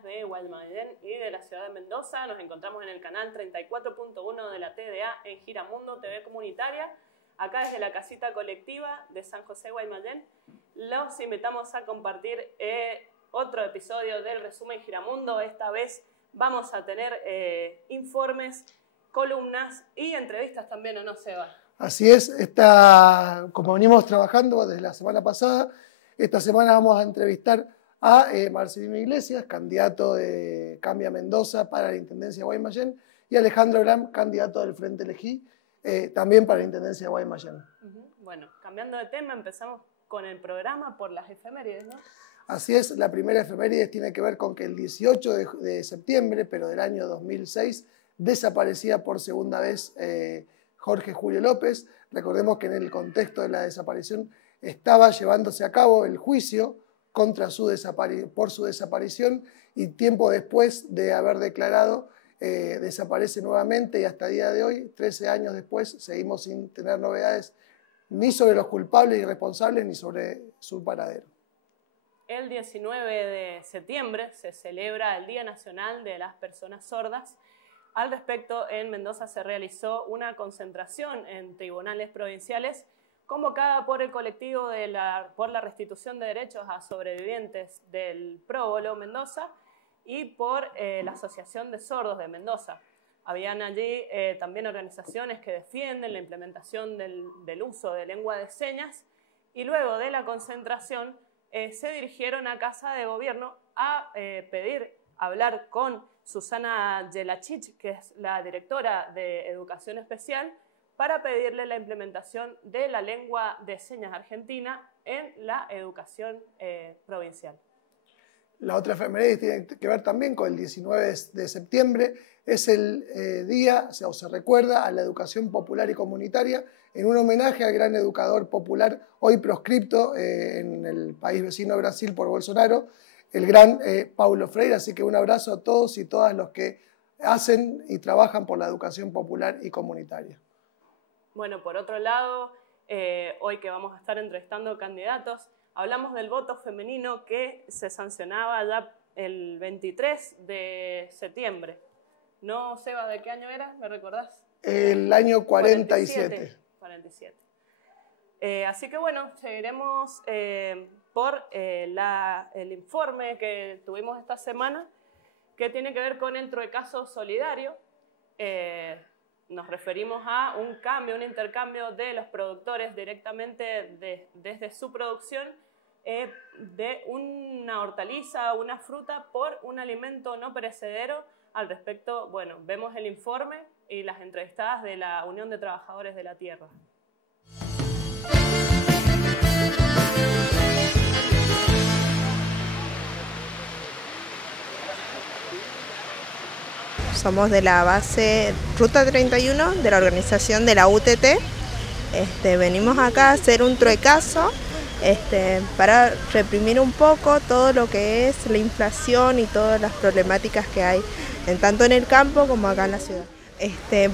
provincias de Guaymallén y de la ciudad de Mendoza. Nos encontramos en el canal 34.1 de la TDA en Giramundo TV Comunitaria, acá desde la casita colectiva de San José Guaymallén. Los invitamos a compartir otro episodio del resumen Giramundo. Esta vez vamos a tener informes, columnas y entrevistas también, ¿o no, Seba? Así es, como venimos trabajando desde la semana pasada, esta semana vamos a entrevistar a Marcelino Iglesias, candidato de Cambia Mendoza para la Intendencia de Guaymallén, y Alejandro Gram, candidato del Frente Elegí, también para la Intendencia de Guaymallén. Bueno, cambiando de tema, empezamos con el programa por las efemérides, ¿no? Así es, la primera efeméride tiene que ver con que el 18 de septiembre, pero del año 2006, desaparecía por segunda vez Jorge Julio López. Recordemos que en el contexto de la desaparición estaba llevándose a cabo el juicio por su desaparición, y tiempo después de haber declarado desaparece nuevamente, y hasta el día de hoy, 13 años después, seguimos sin tener novedades ni sobre los culpables y responsables ni sobre su paradero. El 19 de septiembre se celebra el Día Nacional de las Personas Sordas. Al respecto, en Mendoza se realizó una concentración en tribunales provinciales convocada por el colectivo por la restitución de derechos a sobrevivientes del Próbolo Mendoza y por la Asociación de Sordos de Mendoza. Habían allí también organizaciones que defienden la implementación del uso de lengua de señas, y luego de la concentración se dirigieron a Casa de Gobierno a hablar con Susana Yelachich, que es la directora de Educación Especial, para pedirle la implementación de la lengua de señas argentina en la educación provincial. La otra efeméride tiene que ver también con el 19 de septiembre, es el día, o se recuerda a la educación popular y comunitaria, en un homenaje al gran educador popular, hoy proscripto en el país vecino de Brasil por Bolsonaro, el gran Paulo Freire. Así que un abrazo a todos y todas los que hacen y trabajan por la educación popular y comunitaria. Bueno, por otro lado, hoy que vamos a estar entrevistando candidatos, hablamos del voto femenino que se sancionaba ya el 23 de septiembre. ¿No, Seba, de qué año era? ¿Me recordás? El año 47. 47. Así que bueno, seguiremos por el informe que tuvimos esta semana, que tiene que ver con el truecazo solidario. Nos referimos a un intercambio de los productores directamente desde su producción de una hortaliza, una fruta, por un alimento no perecedero. Al respecto, bueno, vemos el informe y las entrevistadas de la Unión de Trabajadores de la Tierra. Somos de la base Ruta 31 de la organización de la UTT. Venimos acá a hacer un truecazo para reprimir un poco todo lo que es la inflación y todas las problemáticas que hay, tanto en el campo como acá en la ciudad.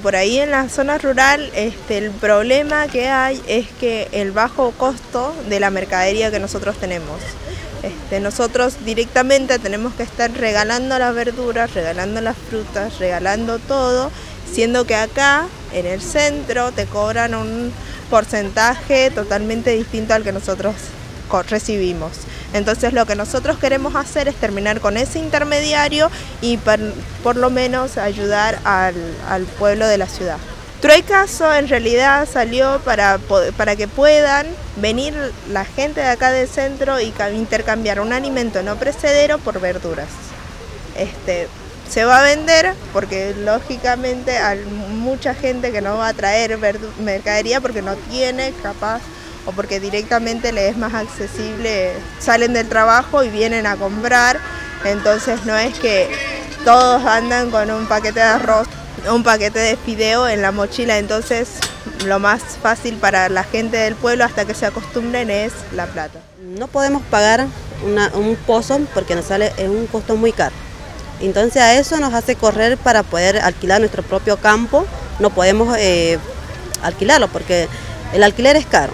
Por ahí en la zona rural el problema que hay es que el bajo costo de la mercadería que nosotros tenemos. Nosotros directamente tenemos que estar regalando las verduras, regalando las frutas, regalando todo, siendo que acá en el centro te cobran un porcentaje totalmente distinto al que nosotros recibimos. Entonces lo que nosotros queremos hacer es terminar con ese intermediario y por lo menos ayudar al pueblo de la ciudad. Truecazo en realidad salió para que puedan venir la gente de acá del centro y intercambiar un alimento no perecedero por verduras. Se va a vender porque lógicamente hay mucha gente que no va a traer mercadería porque no tiene capaz, o porque directamente les es más accesible, salen del trabajo y vienen a comprar. Entonces no es que todos andan con un paquete de arroz, un paquete de fideo en la mochila. Entonces lo más fácil para la gente del pueblo, hasta que se acostumbren, es la plata. No podemos pagar un pozo porque nos sale en un costo muy caro. Entonces a eso nos hace correr para poder alquilar nuestro propio campo. No podemos alquilarlo porque el alquiler es caro.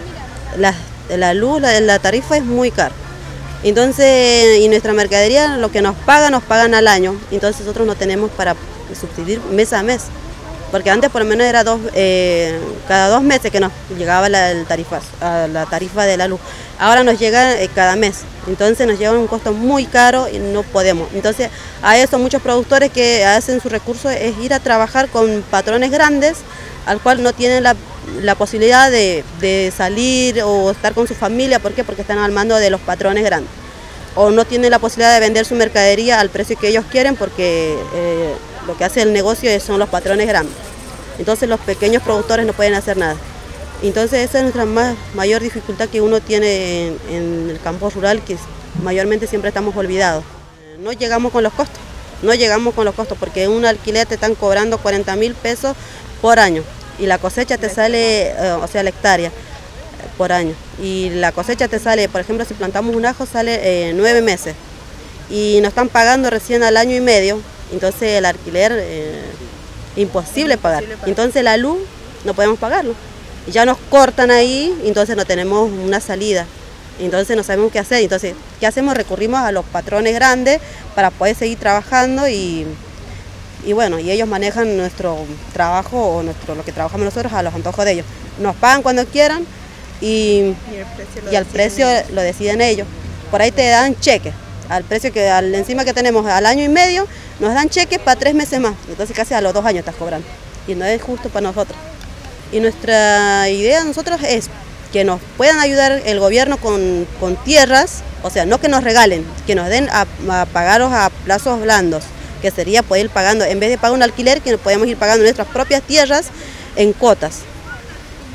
La luz, la tarifa es muy cara. Entonces, y nuestra mercadería, lo que nos pagan al año. Entonces nosotros no tenemos para subsidiar mes a mes. Porque antes por lo menos era cada 2 meses que nos llegaba la tarifa de la luz. Ahora nos llega cada mes. Entonces nos lleva un costo muy caro y no podemos. Entonces a eso muchos productores que hacen su recurso es ir a trabajar con patrones grandes, al cual no tienen la posibilidad de salir o estar con su familia. ¿Por qué? Porque están al mando de los patrones grandes. O no tienen la posibilidad de vender su mercadería al precio que ellos quieren porque lo que hace el negocio son los patrones grandes. Entonces los pequeños productores no pueden hacer nada. Entonces esa es nuestra mayor dificultad que uno tiene en el campo rural, que mayormente siempre estamos olvidados. No llegamos con los costos, porque un alquiler te están cobrando 40.000 pesos por año y la cosecha te sale, o sea, la hectárea por año. Y la cosecha te sale, por ejemplo, si plantamos un ajo sale 9 meses y nos están pagando recién al año y medio, entonces el alquiler imposible pagar. Entonces la luz no podemos pagarlo. Y ya nos cortan ahí, entonces no tenemos una salida. Entonces no sabemos qué hacer. Entonces, ¿qué hacemos? Recurrimos a los patrones grandes para poder seguir trabajando y bueno, y ellos manejan nuestro trabajo o lo que trabajamos nosotros a los antojos de ellos. Nos pagan cuando quieran y al precio lo deciden ellos. Por ahí te dan cheques, al precio encima que tenemos al año y medio, nos dan cheques para 3 meses más. Entonces casi a los 2 años estás cobrando y no es justo para nosotros. Y nuestra idea de nosotros es que nos puedan ayudar el gobierno con tierras, o sea, no que nos regalen, que nos den a pagaros a plazos blandos, que sería poder ir pagando, en vez de pagar un alquiler, que podemos ir pagando nuestras propias tierras en cuotas,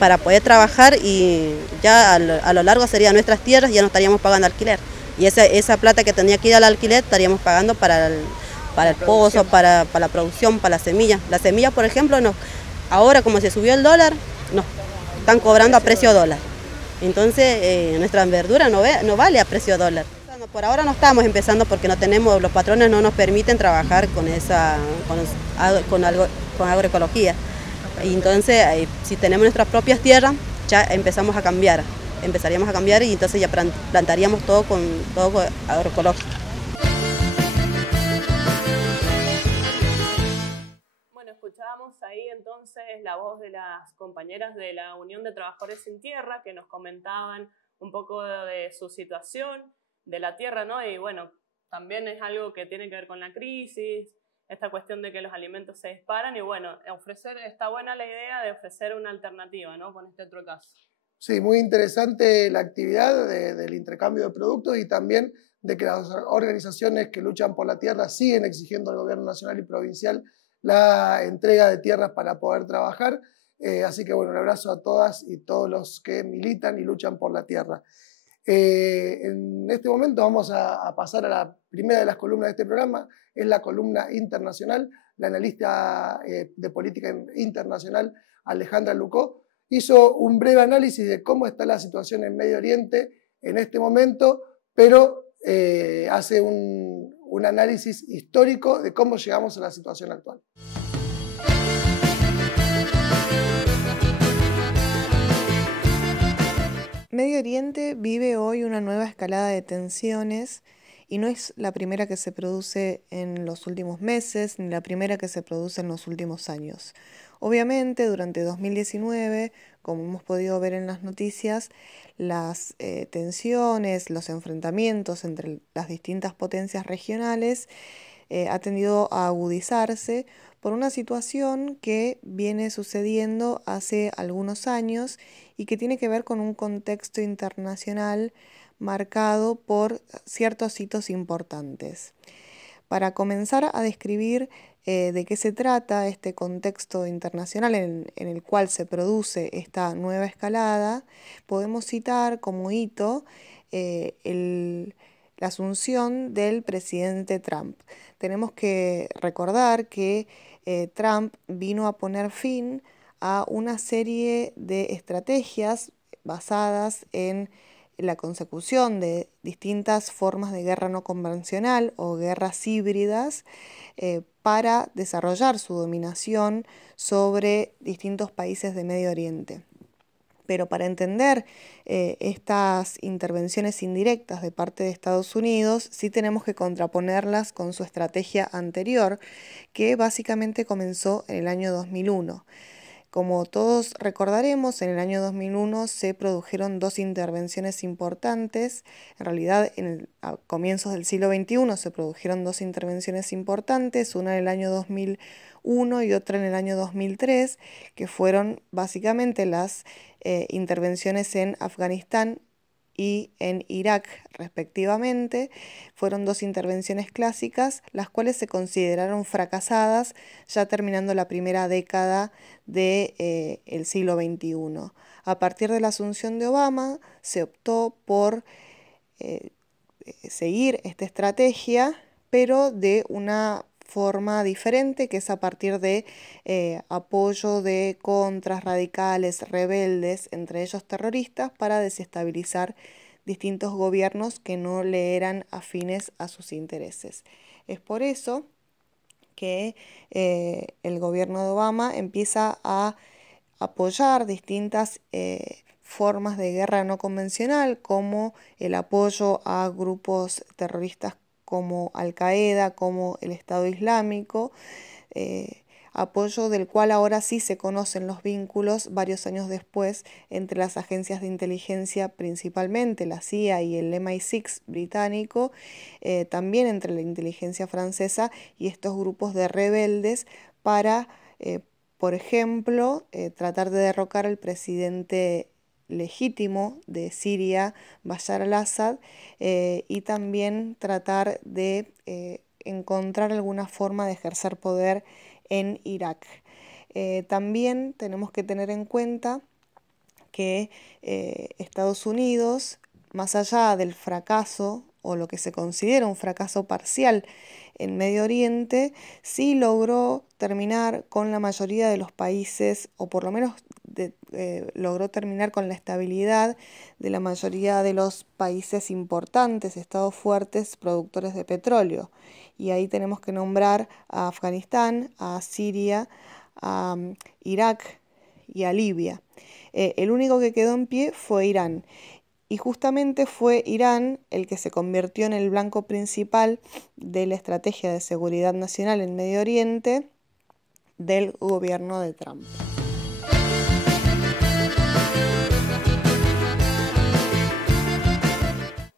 para poder trabajar y ya a lo largo serían nuestras tierras y ya no estaríamos pagando alquiler. Y esa plata que tenía que ir al alquiler estaríamos pagando para el pozo, para la producción, para la semilla. La semilla, por ejemplo, ahora como se subió el dólar, nos están cobrando a precio dólar. Entonces nuestra verdura no vale a precio dólar. Por ahora no estamos empezando porque los patrones no nos permiten trabajar con agroecología. Y entonces si tenemos nuestras propias tierras, ya empezaríamos a cambiar y entonces ya plantaríamos todo con agroecológico. Escuchábamos ahí entonces la voz de las compañeras de la Unión de Trabajadores Sin Tierra que nos comentaban un poco de su situación, de la tierra, ¿no? Y bueno, también es algo que tiene que ver con la crisis, esta cuestión de que los alimentos se disparan y bueno, está buena la idea de ofrecer una alternativa, ¿no? Con este otro caso. Sí, muy interesante la actividad del intercambio de productos y también de que las organizaciones que luchan por la tierra siguen exigiendo al gobierno nacional y provincial la entrega de tierras para poder trabajar. Así que bueno, un abrazo a todas y todos los que militan y luchan por la tierra. En este momento vamos a pasar a la primera de las columnas de este programa, es la columna internacional. La analista de política internacional Alejandra Lucó hizo un breve análisis de cómo está la situación en Medio Oriente en este momento, pero hace un análisis histórico de cómo llegamos a la situación actual. Medio Oriente vive hoy una nueva escalada de tensiones y no es la primera que se produce en los últimos meses ni la primera que se produce en los últimos años. Obviamente, durante 2019, como hemos podido ver en las noticias, las tensiones, los enfrentamientos entre las distintas potencias regionales ha tendido a agudizarse por una situación que viene sucediendo hace algunos años y que tiene que ver con un contexto internacional marcado por ciertos hitos importantes. Para comenzar a describir de qué se trata este contexto internacional en el cual se produce esta nueva escalada, podemos citar como hito la asunción del presidente Trump. Tenemos que recordar que Trump vino a poner fin a una serie de estrategias basadas en la consecución de distintas formas de guerra no convencional o guerras híbridas para desarrollar su dominación sobre distintos países de Medio Oriente. Pero para entender estas intervenciones indirectas de parte de Estados Unidos, sí tenemos que contraponerlas con su estrategia anterior, que básicamente comenzó en el año 2001. Como todos recordaremos, en el año 2001 se produjeron dos intervenciones importantes. En realidad, a comienzos del siglo XXI se produjeron dos intervenciones importantes, una en el año 2001 y otra en el año 2003, que fueron básicamente las intervenciones en Afganistán y en Irak, respectivamente. Fueron dos intervenciones clásicas, las cuales se consideraron fracasadas ya terminando la primera década del siglo XXI. A partir de la asunción de Obama, se optó por seguir esta estrategia, pero de una forma diferente, que es a partir de apoyo de contras radicales, rebeldes, entre ellos terroristas, para desestabilizar distintos gobiernos que no le eran afines a sus intereses. Es por eso que el gobierno de Obama empieza a apoyar distintas formas de guerra no convencional, como el apoyo a grupos terroristas como Al-Qaeda, como el Estado Islámico, apoyo del cual ahora sí se conocen los vínculos varios años después entre las agencias de inteligencia, principalmente la CIA y el MI6 británico, también entre la inteligencia francesa y estos grupos de rebeldes para, por ejemplo, tratar de derrocar al presidente legítimo de Siria, Bashar al-Assad, y también tratar de encontrar alguna forma de ejercer poder en Irak. También tenemos que tener en cuenta que Estados Unidos, más allá del fracaso o lo que se considera un fracaso parcial en Medio Oriente, sí logró terminar con la mayoría de los países, o por lo menos logró terminar con la estabilidad de la mayoría de los países importantes, estados fuertes, productores de petróleo. Y ahí tenemos que nombrar a Afganistán, a Siria, a Irak y a Libia. El único que quedó en pie fue Irán. Y justamente fue Irán el que se convirtió en el blanco principal de la estrategia de seguridad nacional en Medio Oriente del gobierno de Trump.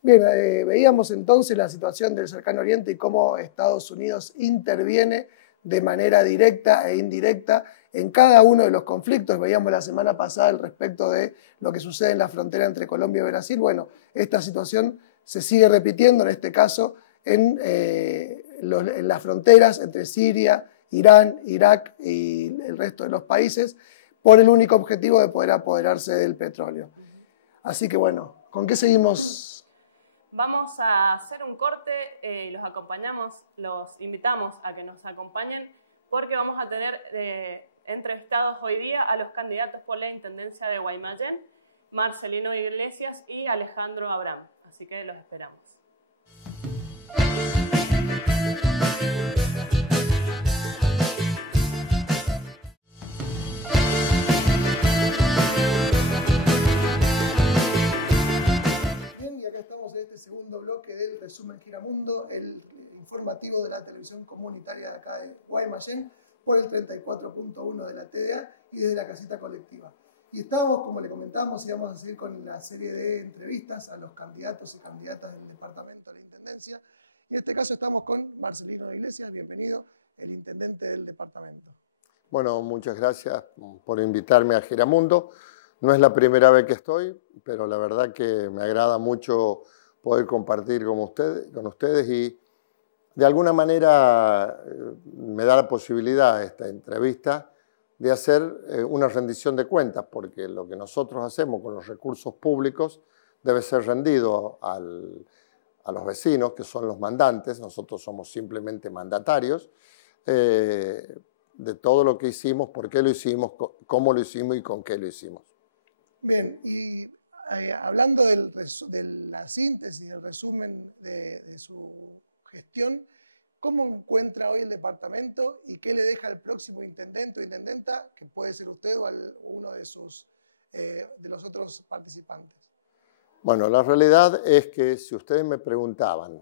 Bien, veíamos entonces la situación del Cercano Oriente y cómo Estados Unidos interviene de manera directa e indirecta en cada uno de los conflictos. Veíamos la semana pasada al respecto de lo que sucede en la frontera entre Colombia y Brasil. Bueno, esta situación se sigue repitiendo, en este caso, en las fronteras entre Siria, Irán, Irak y el resto de los países, por el único objetivo de poder apoderarse del petróleo. Así que bueno, ¿con qué seguimos? Vamos a hacer un corte y los invitamos a que nos acompañen, porque vamos a tener entrevistados hoy día a los candidatos por la Intendencia de Guaymallén, Marcelino Iglesias y Alejandro Abraham. Así que los esperamos. Estamos en este segundo bloque del resumen Giramundo, el informativo de la televisión comunitaria de acá de Guaymallén, por el 34.1 de la TDA y desde la casita colectiva. Y estamos, como le comentábamos, y vamos a seguir con la serie de entrevistas a los candidatos y candidatas del departamento de la Intendencia. Y en este caso estamos con Marcelino Iglesias, bienvenido, el intendente del departamento. Bueno, muchas gracias por invitarme a Giramundo. No es la primera vez que estoy, pero la verdad que me agrada mucho poder compartir con ustedes y de alguna manera me da la posibilidad esta entrevista de hacer una rendición de cuentas, porque lo que nosotros hacemos con los recursos públicos debe ser rendido a los vecinos, que son los mandantes. Nosotros somos simplemente mandatarios de todo lo que hicimos, por qué lo hicimos, cómo lo hicimos y con qué lo hicimos. Bien, y hablando de la síntesis, del resumen de su gestión, ¿cómo encuentra hoy el departamento y qué le deja al próximo intendente o intendenta, que puede ser usted o uno de sus de los otros participantes? Bueno, la realidad es que si ustedes me preguntaban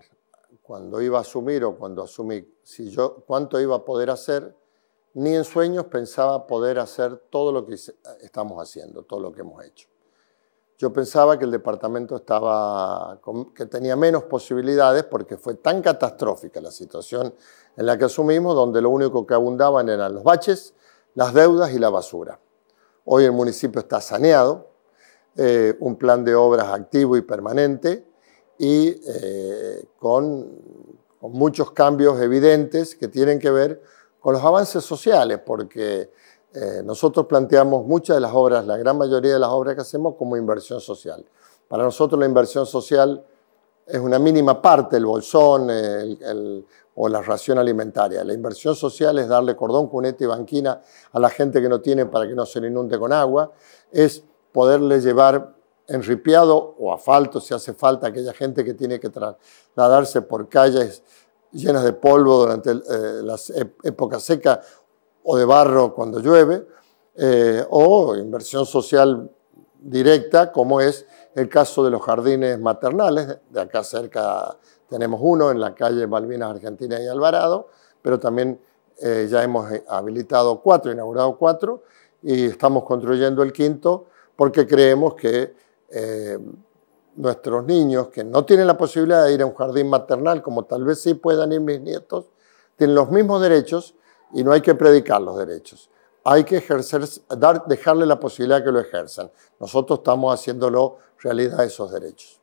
cuando iba a asumir o cuando asumí cuánto iba a poder hacer, ni en sueños pensaba poder hacer todo lo que estamos haciendo, todo lo que hemos hecho. Yo pensaba que el departamento que tenía menos posibilidades porque fue tan catastrófica la situación en la que asumimos, donde lo único que abundaban eran los baches, las deudas y la basura. Hoy el municipio está saneado, un plan de obras activo y permanente y con muchos cambios evidentes que tienen que ver con los avances sociales, porque nosotros planteamos muchas de las obras, la gran mayoría de las obras que hacemos como inversión social. Para nosotros la inversión social es una mínima parte, el bolsón o la ración alimentaria. La inversión social es darle cordón, cuneta y banquina a la gente que no tiene para que no se le inunde con agua, es poderle llevar enripiado o asfalto, si hace falta, a aquella gente que tiene que trasladarse por calles llenas de polvo durante las épocas secas o de barro cuando llueve, o inversión social directa, como es el caso de los jardines maternales. De acá cerca tenemos uno en la calle Malvinas, Argentina y Alvarado, pero también ya hemos habilitado 4, inaugurado 4, y estamos construyendo el 5º porque creemos que nuestros niños que no tienen la posibilidad de ir a un jardín maternal, como tal vez sí puedan ir mis nietos, tienen los mismos derechos y no hay que predicar los derechos. Hay que dejarle la posibilidad que lo ejerzan. Nosotros estamos haciéndolo realidad esos derechos.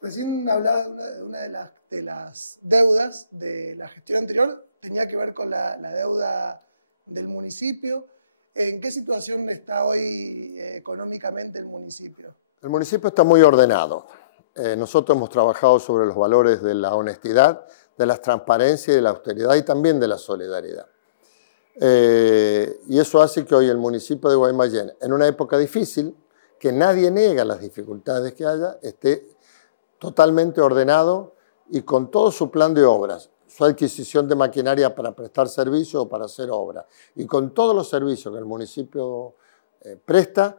Recién hablabas de una de las deudas de la gestión anterior, tenía que ver con la deuda del municipio. ¿En qué situación está hoy económicamente el municipio? El municipio está muy ordenado. Nosotros hemos trabajado sobre los valores de la honestidad, de la transparencia y de la austeridad y también de la solidaridad. Y eso hace que hoy el municipio de Guaymallén, en una época difícil, que nadie niega las dificultades que haya, esté totalmente ordenado y con todo su plan de obras, su adquisición de maquinaria para prestar servicio o para hacer obra, y con todos los servicios que el municipio presta,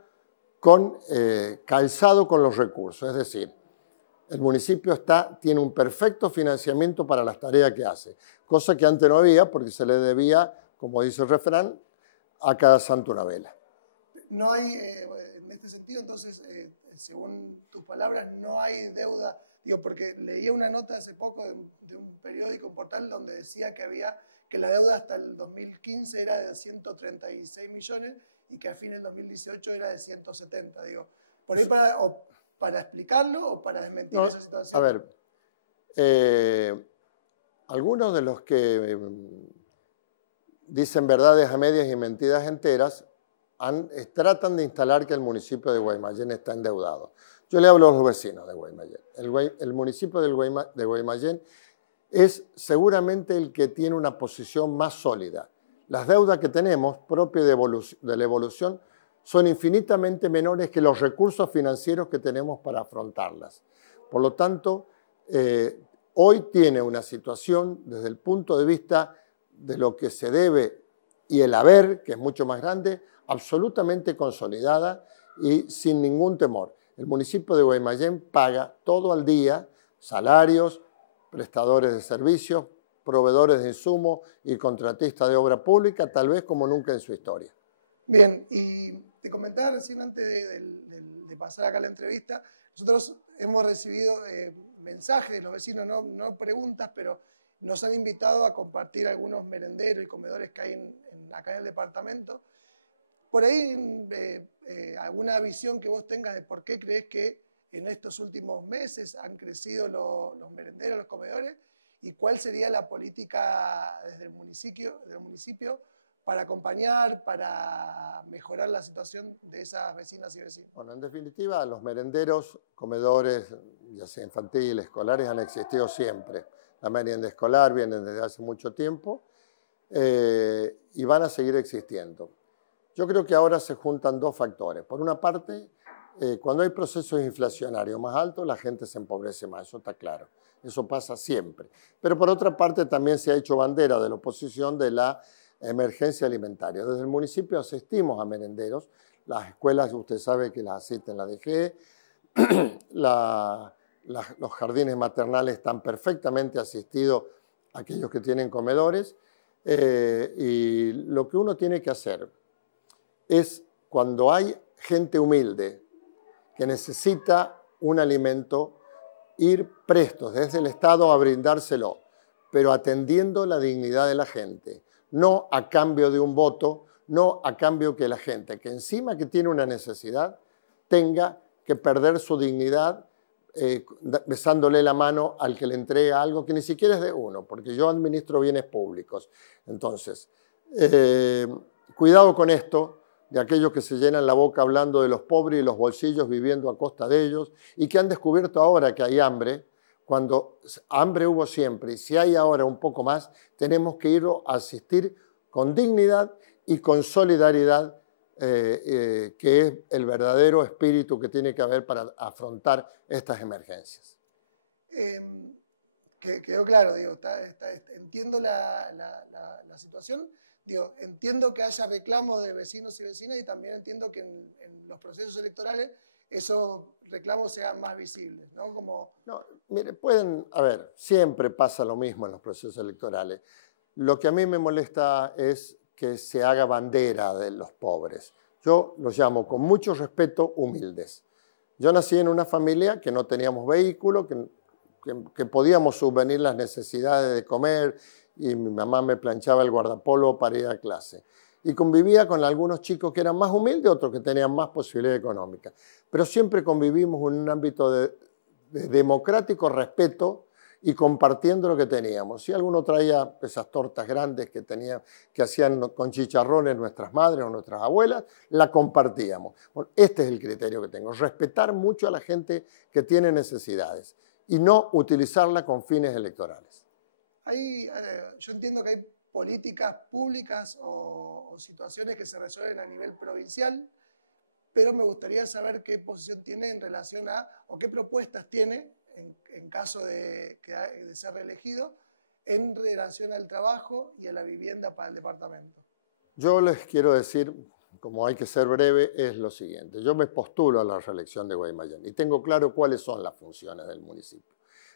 calzado con los recursos. Es decir, el municipio tiene un perfecto financiamiento para las tareas que hace, cosa que antes no había porque se le debía, como dice el refrán, a cada santo una vela. No hay, en este sentido, entonces, según tus palabras, no hay deuda. Digo, porque leía una nota hace poco de un periódico, un portal, donde decía que la deuda hasta el 2015 era de 136 millones y que a fin del 2018 era de 170. Digo, por ahí para explicarlo o para desmentir esa situación. A ver, algunos de los que dicen verdades a medias y mentiras enteras tratan de instalar que el municipio de Guaymallén está endeudado. Yo le hablo a los vecinos de Guaymallén. El municipio de Guaymallén es seguramente el que tiene una posición más sólida. Las deudas que tenemos, propias de la evolución, son infinitamente menores que los recursos financieros que tenemos para afrontarlas. Por lo tanto, hoy tiene una situación desde el punto de vista de lo que se debe y el haber, que es mucho más grande, absolutamente consolidada y sin ningún temor. El municipio de Guaymallén paga todo al día salarios, prestadores de servicios, proveedores de insumos y contratistas de obra pública, tal vez como nunca en su historia. Bien, y te comentaba recién antes de pasar acá a la entrevista, nosotros hemos recibido mensajes de los vecinos, no preguntas, pero nos han invitado a compartir algunos merenderos y comedores que hay acá en el departamento. Por ahí, alguna visión que vos tengas de por qué crees que en estos últimos meses han crecido los merenderos, los comedores, y cuál sería la política desde el municipio para acompañar, para mejorar la situación de esas vecinas y vecinos. Bueno, en definitiva, los merenderos, comedores, ya sea infantiles, escolares, han existido siempre. La merienda escolar viene desde hace mucho tiempo y van a seguir existiendo. Yo creo que ahora se juntan dos factores. Por una parte, cuando hay procesos inflacionarios más altos, la gente se empobrece más, eso está claro. Eso pasa siempre. Pero por otra parte, también se ha hecho bandera de la oposición de la emergencia alimentaria. Desde el municipio asistimos a merenderos. Las escuelas, usted sabe que las asiste en la DG, los jardines maternales están perfectamente asistidos a aquellos que tienen comedores, y lo que uno tiene que hacer es, cuando hay gente humilde que necesita un alimento, ir prestos desde el Estado a brindárselo, pero atendiendo la dignidad de la gente, no a cambio de un voto, no a cambio que la gente, que encima que tiene una necesidad, tenga que perder su dignidad besándole la mano al que le entrega algo que ni siquiera es de uno, porque yo administro bienes públicos. Entonces, cuidado con esto, de aquellos que se llenan la boca hablando de los pobres y los bolsillos viviendo a costa de ellos, y que han descubierto ahora que hay hambre, cuando hambre hubo siempre, y si hay ahora un poco más, tenemos que ir a asistir con dignidad y con solidaridad, que es el verdadero espíritu que tiene que haber para afrontar estas emergencias. Quedó claro, digo, entiendo la situación, digo, entiendo que haya reclamos de vecinos y vecinas, y también entiendo que en los procesos electorales esos reclamos sean más visibles, ¿no? No, mire, siempre pasa lo mismo en los procesos electorales. Lo que a mí me molesta es que se haga bandera de los pobres. Yo los llamo con mucho respeto humildes. Yo nací en una familia que no teníamos vehículo, que podíamos subvenir las necesidades de comer, y mi mamá me planchaba el guardapolvo para ir a clase. Y convivía con algunos chicos que eran más humildes, otros que tenían más posibilidad económica. Pero siempre convivimos en un ámbito de democrático respeto y compartiendo lo que teníamos. Si alguno traía esas tortas grandes que hacían con chicharrones nuestras madres o nuestras abuelas, la compartíamos. Bueno, este es el criterio que tengo, respetar mucho a la gente que tiene necesidades y no utilizarla con fines electorales. Yo entiendo que hay políticas públicas o situaciones que se resuelven a nivel provincial, pero me gustaría saber qué posición tiene en relación o qué propuestas tiene en caso de ser reelegido en relación al trabajo y a la vivienda para el departamento. Yo les quiero decir, como hay que ser breve, es lo siguiente. Yo me postulo a la reelección de Guaymallén y tengo claro cuáles son las funciones del municipio.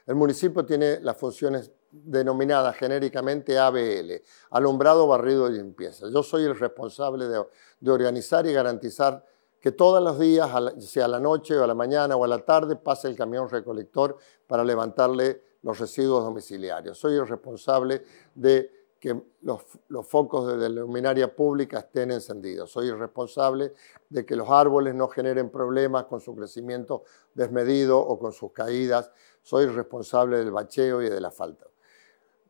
El municipio tiene las funciones denominadas genéricamente ABL, alumbrado, barrido y limpieza. Yo soy el responsable de organizar y garantizar que todos los días, sea a la noche o a la mañana o a la tarde, pase el camión recolector para levantarle los residuos domiciliarios. Soy el responsable de que los focos de la luminaria pública estén encendidos. Soy el responsable de que los árboles no generen problemas con su crecimiento desmedido o con sus caídas. Soy el responsable del bacheo y del asfalto.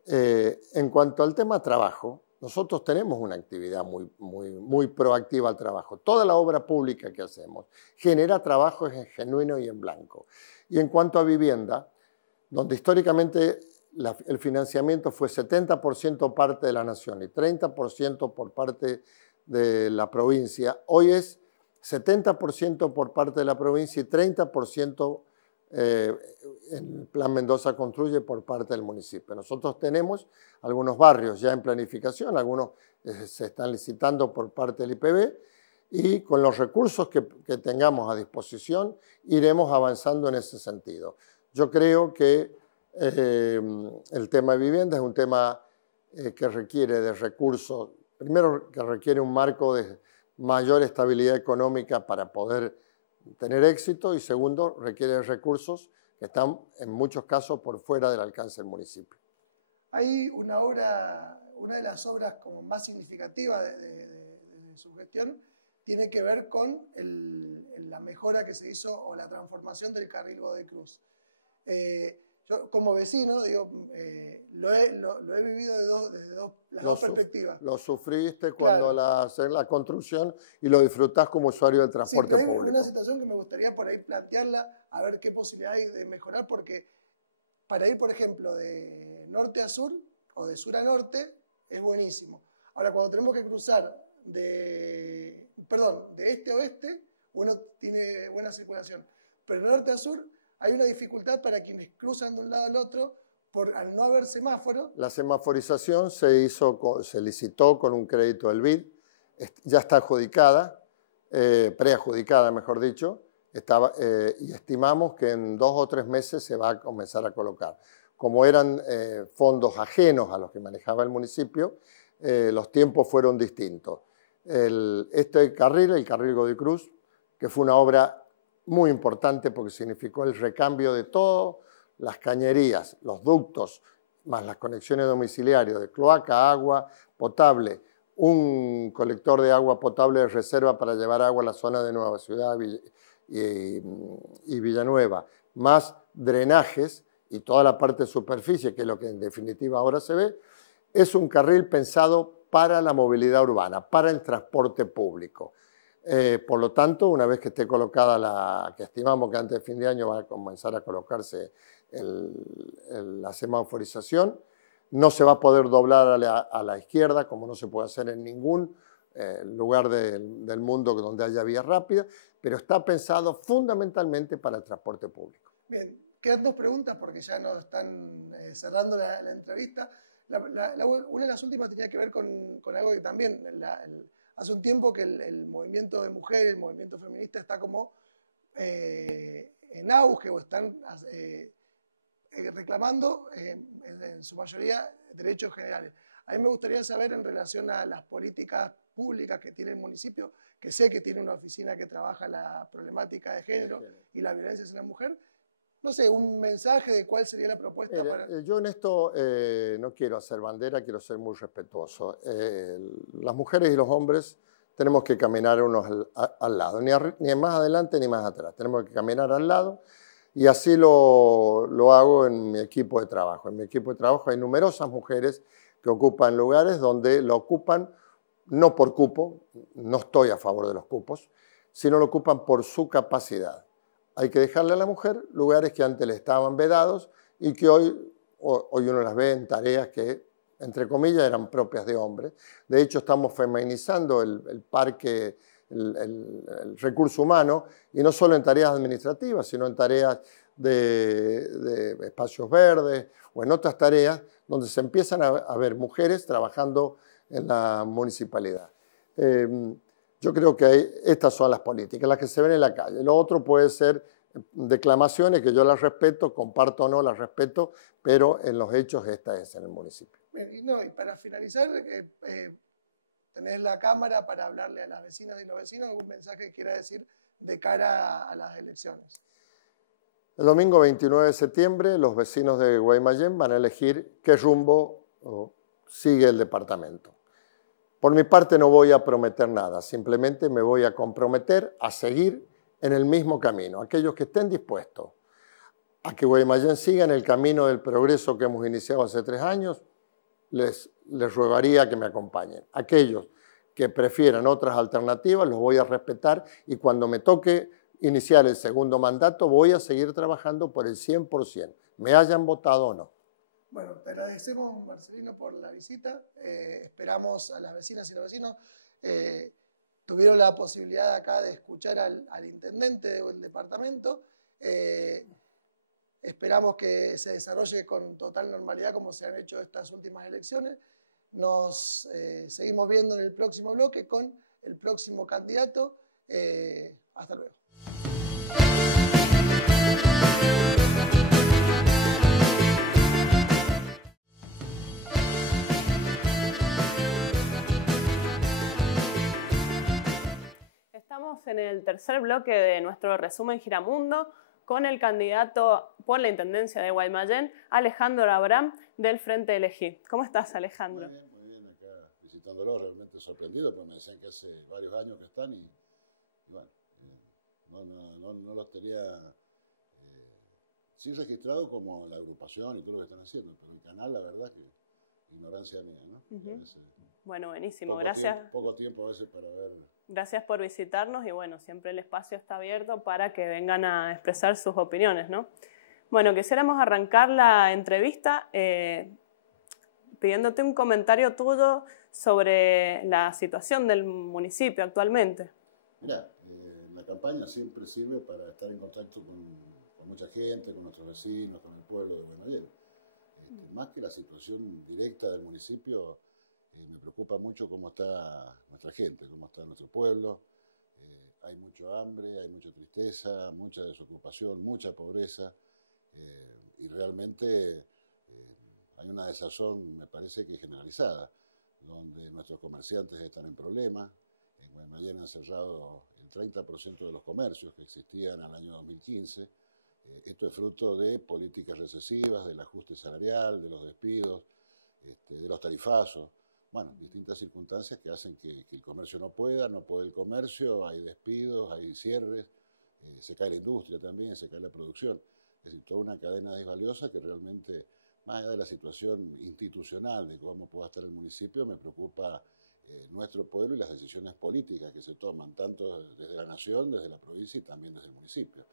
En cuanto al tema trabajo, nosotros tenemos una actividad muy proactiva al trabajo. Toda la obra pública que hacemos genera trabajo en genuino y en blanco. Y en cuanto a vivienda, donde históricamente el financiamiento fue 70% parte de la nación y 30% por parte de la provincia, hoy es 70% por parte de la provincia y 30% en el Plan Mendoza Construye por parte del municipio. Nosotros tenemos algunos barrios ya en planificación, algunos se están licitando por parte del IPB, y con los recursos que tengamos a disposición iremos avanzando en ese sentido. Yo creo que el tema de vivienda es un tema que requiere de recursos, primero que requiere un marco de mayor estabilidad económica para poder tener éxito, y segundo, requiere recursos que están en muchos casos por fuera del alcance del municipio. Hay una de las obras como más significativas de su gestión tiene que ver con la mejora que se hizo o la transformación del carril Godoy Cruz. Yo como vecino digo, lo he vivido desde las dos perspectivas. Lo sufriste cuando hacer la construcción y lo disfrutás como usuario del transporte público. Es una situación que me gustaría por ahí plantearla, a ver qué posibilidad hay de mejorar, porque para ir, por ejemplo, de norte a sur o de sur a norte es buenísimo. Ahora, cuando tenemos que cruzar de este a oeste, uno tiene buena circulación, pero de norte a sur hay una dificultad para quienes cruzan de un lado al otro al no haber semáforo. La semaforización se licitó con un crédito del BID, ya está adjudicada, preadjudicada, mejor dicho, y estimamos que en 2 o 3 meses se va a comenzar a colocar. Como eran fondos ajenos a los que manejaba el municipio, los tiempos fueron distintos. Este carril, el carril Godoy Cruz, que fue una obra muy importante porque significó el recambio de todas las cañerías, los ductos, más las conexiones domiciliarias de cloaca, agua potable, un colector de agua potable de reserva para llevar agua a la zona de Nueva Ciudad y Villanueva, más drenajes y toda la parte de superficie, que es lo que en definitiva ahora se ve, es un carril pensado para la movilidad urbana, para el transporte público. Por lo tanto, una vez que esté colocada que estimamos que antes de fin de año va a comenzar a colocarse la semaforización, no se va a poder doblar a la izquierda, como no se puede hacer en ningún lugar del mundo donde haya vía rápida, pero está pensado fundamentalmente para el transporte público. Bien, quedan 2 preguntas porque ya nos están cerrando la entrevista. Una de las últimas tenía que ver con algo que también hace un tiempo que el movimiento de mujeres, el movimiento feminista está como en auge o están reclamando en su mayoría derechos generales. A mí me gustaría saber en relación a las políticas públicas que tiene el municipio, que sé que tiene una oficina que trabaja la problemática de género y la violencia hacia la mujer, no sé, un mensaje de cuál sería la propuesta. Yo en esto no quiero hacer bandera, quiero ser muy respetuoso. Las mujeres y los hombres tenemos que caminar unos al lado, ni más adelante ni más atrás, tenemos que caminar al lado. Y así lo hago en mi equipo de trabajo. En mi equipo de trabajo hay numerosas mujeres que ocupan lugares donde lo ocupan no por cupo, no estoy a favor de los cupos, sino lo ocupan por su capacidad. Hay que dejarle a la mujer lugares que antes le estaban vedados y que hoy uno las ve en tareas que, entre comillas, eran propias de hombres. De hecho, estamos feminizando el parque, el recurso humano, y no solo en tareas administrativas, sino en tareas de espacios verdes o en otras tareas donde se empiezan a ver mujeres trabajando en la municipalidad. Yo creo que estas son las políticas, las que se ven en la calle. Lo otro puede ser declamaciones que yo las respeto, comparto o no las respeto, pero en los hechos esta es en el municipio. Y para finalizar, tener la cámara para hablarle a las vecinas y los vecinos, algún mensaje que quiera decir de cara a las elecciones. El domingo 29 de septiembre los vecinos de Guaymallén van a elegir qué rumbo sigue el departamento. Por mi parte no voy a prometer nada, simplemente me voy a comprometer a seguir en el mismo camino. Aquellos que estén dispuestos a que Guaymallén siga en el camino del progreso que hemos iniciado hace 3 años, les rogaría que me acompañen. Aquellos que prefieran otras alternativas los voy a respetar y cuando me toque iniciar el segundo mandato voy a seguir trabajando por el 100%, me hayan votado o no. Bueno, te agradecemos, Marcelino, por la visita. Esperamos a las vecinas y los vecinos. Tuvieron la posibilidad acá de escuchar al intendente del departamento. Esperamos que se desarrolle con total normalidad como se han hecho estas últimas elecciones. Nos seguimos viendo en el próximo bloque con el próximo candidato. Hasta luego. Estamos en el tercer bloque de nuestro resumen Giramundo con el candidato por la Intendencia de Guaymallén, Alejandro Abraham, del Frente Elegí. ¿Cómo estás, Alejandro? Muy bien, acá visitándolo, realmente sorprendido, pero me decían que hace varios años que están y bueno, no los tenía sí registrado como la agrupación y todo lo que están haciendo, pero el canal, la verdad que ignorancia mía, ¿no? Bueno, buenísimo, gracias. Poco tiempo a veces para ver. Gracias por visitarnos y bueno, siempre el espacio está abierto para que vengan a expresar sus opiniones, ¿no? Bueno, quisiéramos arrancar la entrevista pidiéndote un comentario tuyo sobre la situación del municipio actualmente. Mira, la campaña siempre sirve para estar en contacto con mucha gente, con nuestros vecinos, con el pueblo de Guaymallén. Más que la situación directa del municipio, me preocupa mucho cómo está nuestra gente, cómo está nuestro pueblo, hay mucho hambre, hay mucha tristeza, mucha desocupación, mucha pobreza, y realmente hay una desazón, me parece que generalizada, donde nuestros comerciantes están en problemas. En Guaymallén han cerrado el 30% de los comercios que existían al año 2015. Esto es fruto de políticas recesivas, del ajuste salarial, de los despidos, de los tarifazos. Bueno, distintas circunstancias que hacen que el comercio no puede el comercio, hay despidos, hay cierres, se cae la industria también, se cae la producción. Es decir, toda una cadena desvaliosa que realmente, más allá de la situación institucional, de cómo pueda estar el municipio, me preocupa nuestro pueblo y las decisiones políticas que se toman, tanto desde la nación, desde la provincia y también desde el municipio,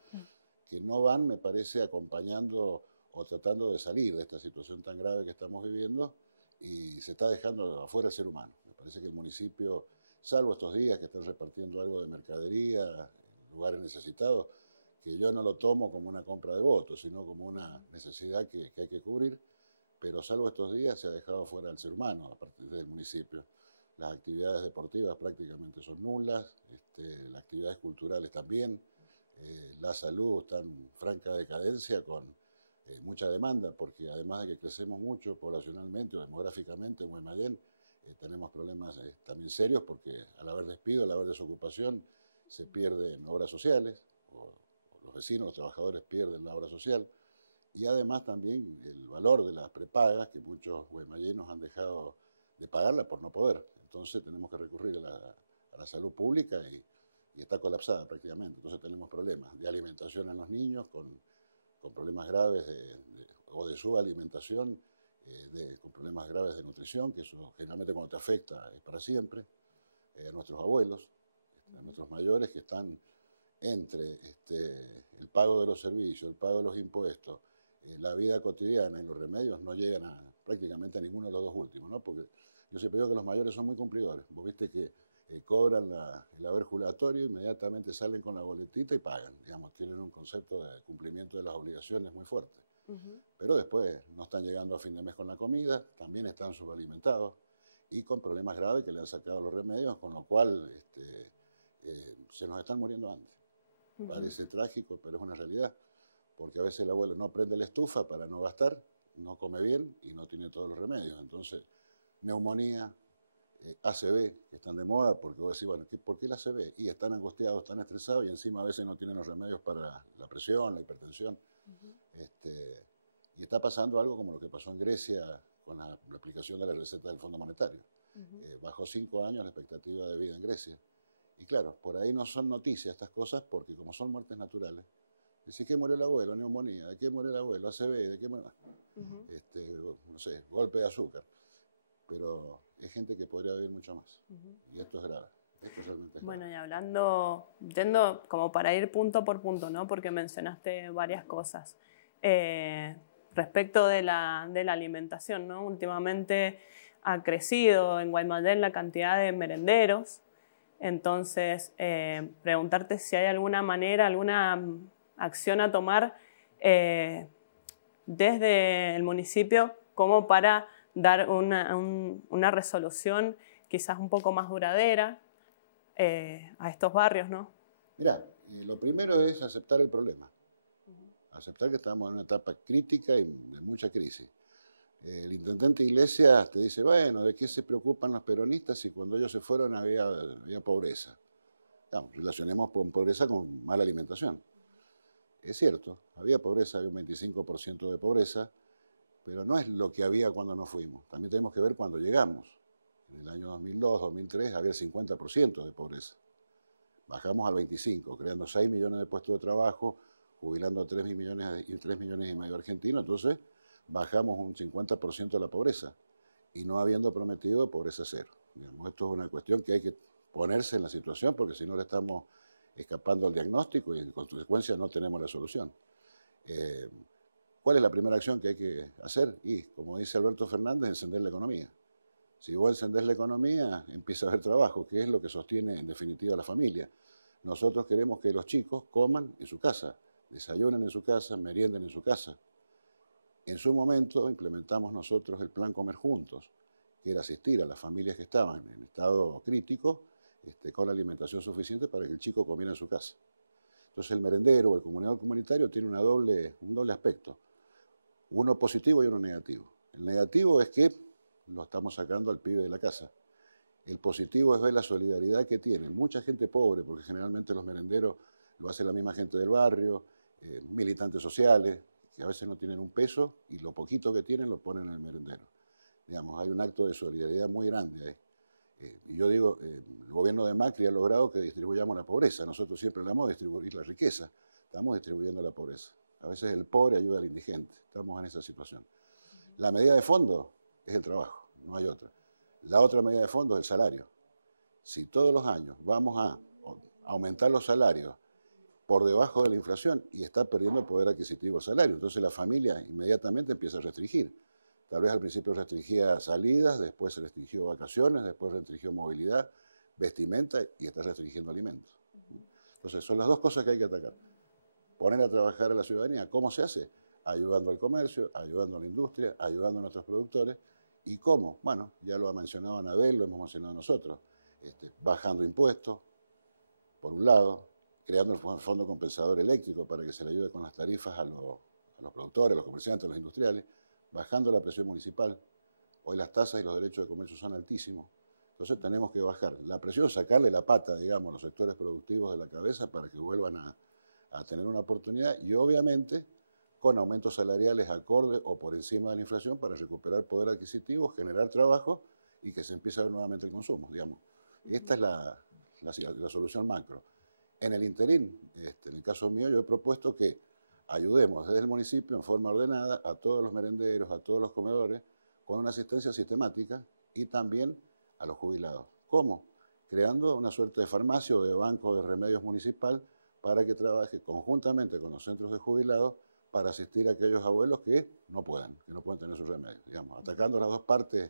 que no van, me parece, acompañando o tratando de salir de esta situación tan grave que estamos viviendo, y se está dejando afuera el ser humano. Me parece que el municipio, salvo estos días que están repartiendo algo de mercadería en lugares necesitados, que yo no lo tomo como una compra de votos, sino como una necesidad que hay que cubrir, pero salvo estos días se ha dejado afuera al ser humano a partir del municipio. Las actividades deportivas prácticamente son nulas, las actividades culturales también, la salud está en franca decadencia con mucha demanda, porque además de que crecemos mucho poblacionalmente o demográficamente en Guaymallén, tenemos problemas también serios, porque al haber despido, al haber desocupación, se pierden obras sociales, o los vecinos, los trabajadores pierden la obra social, y además también el valor de las prepagas, que muchos guaymallenos han dejado de pagarla por no poder. Entonces tenemos que recurrir a la salud pública y está colapsada prácticamente. Entonces tenemos problemas de alimentación en los niños, con problemas graves o de su alimentación, con problemas graves de nutrición, que eso generalmente cuando te afecta es para siempre, a nuestros abuelos, a nuestros mayores que están entre el pago de los servicios, el pago de los impuestos, la vida cotidiana y los remedios no llegan prácticamente a ninguno de los dos últimos, ¿no? Porque yo siempre digo que los mayores son muy cumplidores. Vos viste que cobran el haber jubilatorio, inmediatamente salen con la boletita y pagan. Digamos, tienen un concepto de cumplimiento de las obligaciones muy fuerte. Pero después no están llegando a fin de mes con la comida, también están subalimentados y con problemas graves que le han sacado los remedios, con lo cual se nos están muriendo antes. Parece trágico, pero es una realidad, porque a veces el abuelo no prende la estufa para no gastar, no come bien y no tiene todos los remedios. Entonces, neumonía, ACV, que están de moda, porque vos decís, bueno, ¿por qué el ACV? Y están angustiados, están estresados y encima a veces no tienen los remedios para la presión, la hipertensión. Y está pasando algo como lo que pasó en Grecia con la aplicación de la receta del Fondo Monetario. Bajó 5 años la expectativa de vida en Grecia. Y claro, por ahí no son noticias estas cosas, porque como son muertes naturales, ¿de qué murió el abuelo? Neumonía. ¿De qué murió el abuelo? ACV. ¿De qué murió? No sé, golpe de azúcar. Pero es gente que podría vivir mucho más. Y esto es grave. Esto realmente es bueno, grave. y hablando, yendo como para ir punto por punto, ¿no? Porque mencionaste varias cosas. Respecto de la alimentación, ¿no? Últimamente ha crecido en Guaymallén la cantidad de merenderos. Entonces, preguntarte si hay alguna manera, alguna acción a tomar desde el municipio como para dar una resolución quizás un poco más duradera a estos barrios, ¿no? Mirá, lo primero es aceptar el problema. Aceptar que estamos en una etapa crítica y de mucha crisis. El intendente Iglesias te dice, bueno, ¿de qué se preocupan los peronistas si cuando ellos se fueron había pobreza? Claro, relacionemos con pobreza con mala alimentación. Es cierto, había pobreza, había un 25% de pobreza, pero no es lo que había cuando nos fuimos. También tenemos que ver cuando llegamos. En el año 2002, 2003 había el 50% de pobreza. Bajamos al 25%, creando 6 millones de puestos de trabajo, jubilando a 3 millones y medio argentinos. Entonces, bajamos un 50% de la pobreza y no habiendo prometido pobreza cero. Digamos, esto es una cuestión que hay que ponerse en la situación, porque si no le estamos escapando al diagnóstico y en consecuencia no tenemos la solución. ¿Cuál es la primera acción que hay que hacer? Y, como dice Alberto Fernández, encender la economía. Si vos encendés la economía, empieza a haber trabajo, que es lo que sostiene en definitiva a la familia. Nosotros queremos que los chicos coman en su casa, desayunen en su casa, merienden en su casa. En su momento implementamos nosotros el plan Comer Juntos, que era asistir a las familias que estaban en estado crítico con la alimentación suficiente para que el chico comiera en su casa. Entonces el merendero o el comedor comunitario tiene un doble aspecto, uno positivo y uno negativo. El negativo es que lo estamos sacando al pibe de la casa. El positivo es ver la solidaridad que tiene mucha gente pobre, porque generalmente los merenderos lo hace la misma gente del barrio, militantes sociales, que a veces no tienen un peso y lo poquito que tienen lo ponen en el merendero. Digamos, hay un acto de solidaridad muy grande ahí. Y yo digo, el gobierno de Macri ha logrado que distribuyamos la pobreza. Nosotros siempre hablamos de distribuir la riqueza. Estamos distribuyendo la pobreza. A veces el pobre ayuda al indigente. Estamos en esa situación. La medida de fondo es el trabajo, no hay otra. La otra medida de fondo es el salario. Si todos los años vamos a aumentar los salarios por debajo de la inflación y está perdiendo poder adquisitivo el salario, entonces la familia inmediatamente empieza a restringir. Tal vez al principio restringía salidas, después se restringió vacaciones, después restringió movilidad, vestimenta y está restringiendo alimentos. Entonces son las dos cosas que hay que atacar. Poner a trabajar a la ciudadanía. ¿Cómo se hace? Ayudando al comercio, ayudando a la industria, ayudando a nuestros productores. ¿Y cómo? Bueno, ya lo ha mencionado Anabel, lo hemos mencionado nosotros. Bajando impuestos, por un lado, creando el fondo compensador eléctrico para que se le ayude con las tarifas a los productores, a los comerciantes, a los industriales, bajando la presión municipal. Hoy las tasas y los derechos de comercio son altísimos. Entonces tenemos que bajar la presión, sacarle la pata, digamos, a los sectores productivos de la cabeza para que vuelvan a tener una oportunidad y obviamente con aumentos salariales acorde o por encima de la inflación para recuperar poder adquisitivo, generar trabajo y que se empiece a ver nuevamente el consumo, digamos. Esta es la solución macro. En el interín, en el caso mío, yo he propuesto que ayudemos desde el municipio en forma ordenada a todos los merenderos, a todos los comedores, con una asistencia sistemática y también a los jubilados. ¿Cómo? Creando una suerte de farmacia o de banco de remedios municipal para que trabaje conjuntamente con los centros de jubilados para asistir a aquellos abuelos que no puedan tener sus remedios, digamos, atacando las dos partes,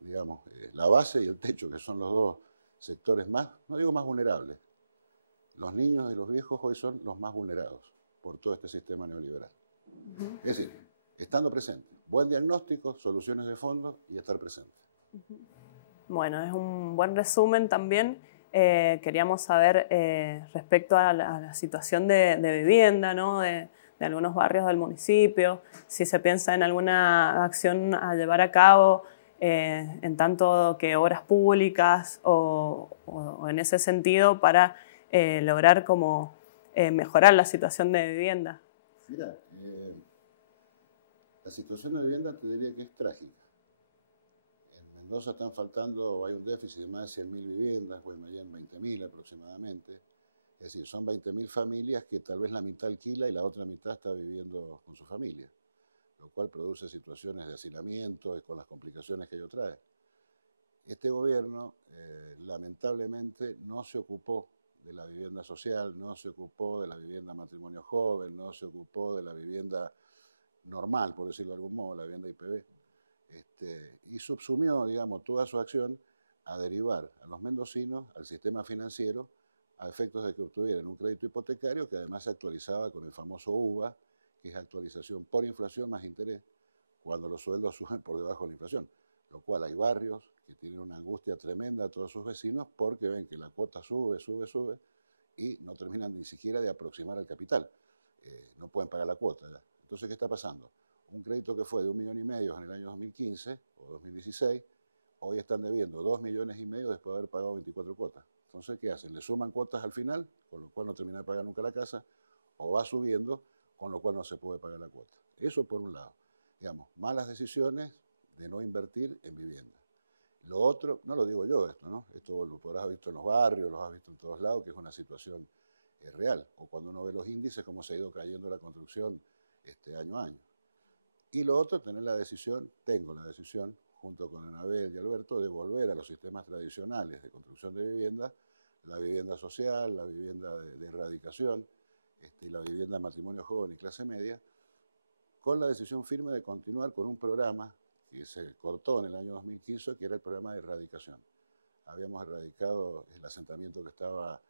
digamos, la base y el techo, que son los dos sectores más, no digo más vulnerables. Los niños y los viejos hoy son los más vulnerados por todo este sistema neoliberal. Es decir, estando presente, buen diagnóstico, soluciones de fondo y estar presente. Bueno, es un buen resumen también. Queríamos saber respecto a la situación de vivienda, ¿no? de algunos barrios del municipio, si se piensa en alguna acción a llevar a cabo en tanto que obras públicas o en ese sentido para lograr como mejorar la situación de vivienda. Mira, la situación de vivienda te diría que es trágica. En Mendoza están faltando, hay un déficit de más de 100.000 viviendas, Guaymallén 20.000 aproximadamente. Es decir, son 20.000 familias que tal vez la mitad alquila y la otra mitad está viviendo con su familia, lo cual produce situaciones de hacinamiento y con las complicaciones que ello trae. Este gobierno, lamentablemente, no se ocupó de la vivienda social, no se ocupó de la vivienda matrimonio joven, no se ocupó de la vivienda normal, por decirlo de algún modo, la vivienda IPB, y subsumió, digamos, toda su acción a derivar a los mendocinos al sistema financiero a efectos de que obtuvieran un crédito hipotecario que además se actualizaba con el famoso UVA, que es actualización por inflación más interés, cuando los sueldos suben por debajo de la inflación, lo cual hay barrios que tienen una angustia tremenda a todos sus vecinos porque ven que la cuota sube y no terminan ni siquiera de aproximar al capital, no pueden pagar la cuota ya. Entonces, ¿qué está pasando? Un crédito que fue de 1,5 millones en el año 2015 o 2016, hoy están debiendo 2,5 millones después de haber pagado 24 cuotas. Entonces, ¿qué hacen? Le suman cuotas al final, con lo cual no termina de pagar nunca la casa, o va subiendo, con lo cual no se puede pagar la cuota. Eso por un lado. Digamos, malas decisiones de no invertir en vivienda. Lo otro, no lo digo yo esto, ¿no? Esto lo podrás haber visto en los barrios, lo has visto en todos lados, que es una situación real. O cuando uno ve los índices, cómo se ha ido cayendo la construcción año a año. Y lo otro, tengo la decisión, junto con Anabel y Alberto, de volver a los sistemas tradicionales de construcción de vivienda, la vivienda social, la vivienda de erradicación, la vivienda matrimonio joven y clase media, con la decisión firme de continuar con un programa que se cortó en el año 2015, que era el programa de erradicación. Habíamos erradicado el asentamiento que estaba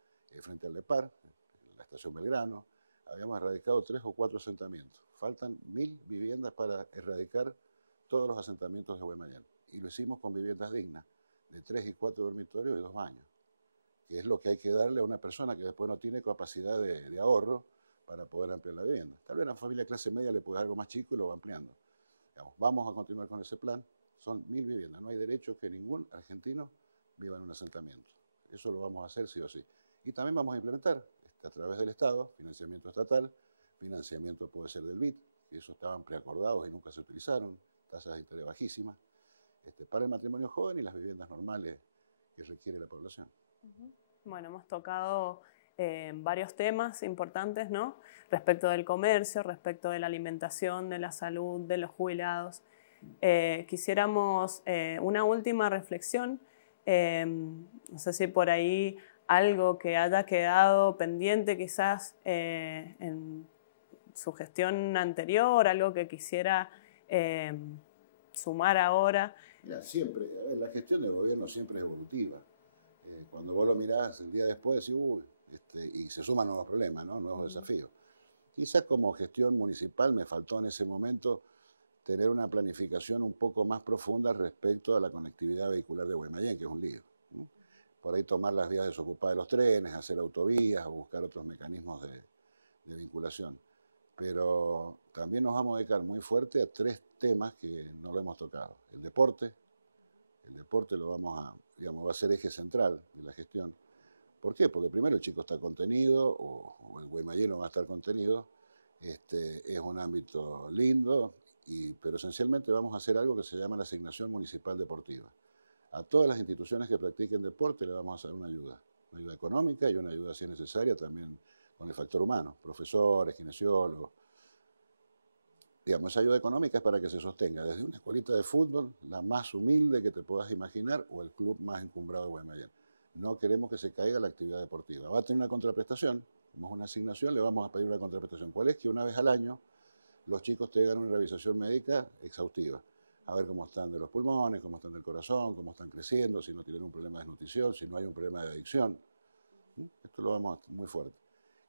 frente al Lepar, en la estación Belgrano, habíamos erradicado 3 o 4 asentamientos. Faltan 1.000 viviendas para erradicar todos los asentamientos de Guaymallén. Y lo hicimos con viviendas dignas, de 3 y 4 dormitorios y 2 baños. que es lo que hay que darle a una persona que después no tiene capacidad de ahorro para poder ampliar la vivienda. Tal vez a una familia de clase media le puede dar algo más chico y lo va ampliando. Digamos, vamos a continuar con ese plan. Son 1000 viviendas. No hay derecho que ningún argentino viva en un asentamiento. Eso lo vamos a hacer sí o sí. Y también vamos a implementar, a través del Estado, financiamiento estatal, financiamiento puede ser del BID, que esos estaban preacordados y nunca se utilizaron, tasas de interés bajísimas, para el matrimonio joven y las viviendas normales que requiere la población. Bueno, hemos tocado varios temas importantes, ¿no? Respecto del comercio, respecto de la alimentación, de la salud, de los jubilados. Quisiéramos una última reflexión, no sé si por ahí algo que haya quedado pendiente quizás en su gestión anterior, algo que quisiera sumar ahora. Mira, siempre, la gestión del gobierno siempre es evolutiva. Cuando vos lo mirás el día después, y se suman nuevos problemas, ¿no? Nuevos desafíos. Quizás como gestión municipal me faltó en ese momento tener una planificación un poco más profunda respecto a la conectividad vehicular de Guaymallén, que es un lío, ¿no? Por ahí tomar las vías desocupadas de los trenes, hacer autovías o buscar otros mecanismos de vinculación. Pero también nos vamos a dedicar muy fuerte a 3 temas que no lo hemos tocado. El deporte lo vamos a, digamos, va a ser eje central de la gestión. ¿Por qué? Porque primero el chico está contenido, o el guaymalleno va a estar contenido, es un ámbito lindo, pero esencialmente vamos a hacer algo que se llama la asignación municipal deportiva. A todas las instituciones que practiquen deporte le vamos a hacer una ayuda económica y una ayuda, si es necesaria, también con el factor humano, profesores, kinesiólogos. Digamos, esa ayuda económica es para que se sostenga desde una escuelita de fútbol, la más humilde que te puedas imaginar, o el club más encumbrado de Guaymallén. No queremos que se caiga la actividad deportiva. Va a tener una contraprestación, como es una asignación, le vamos a pedir una contraprestación. ¿Cuál es? Que una vez al año los chicos tengan una revisación médica exhaustiva. A ver cómo están de los pulmones, cómo están del corazón, cómo están creciendo, si no tienen un problema de desnutrición, si no hay un problema de adicción. Esto lo vamos a muy fuerte.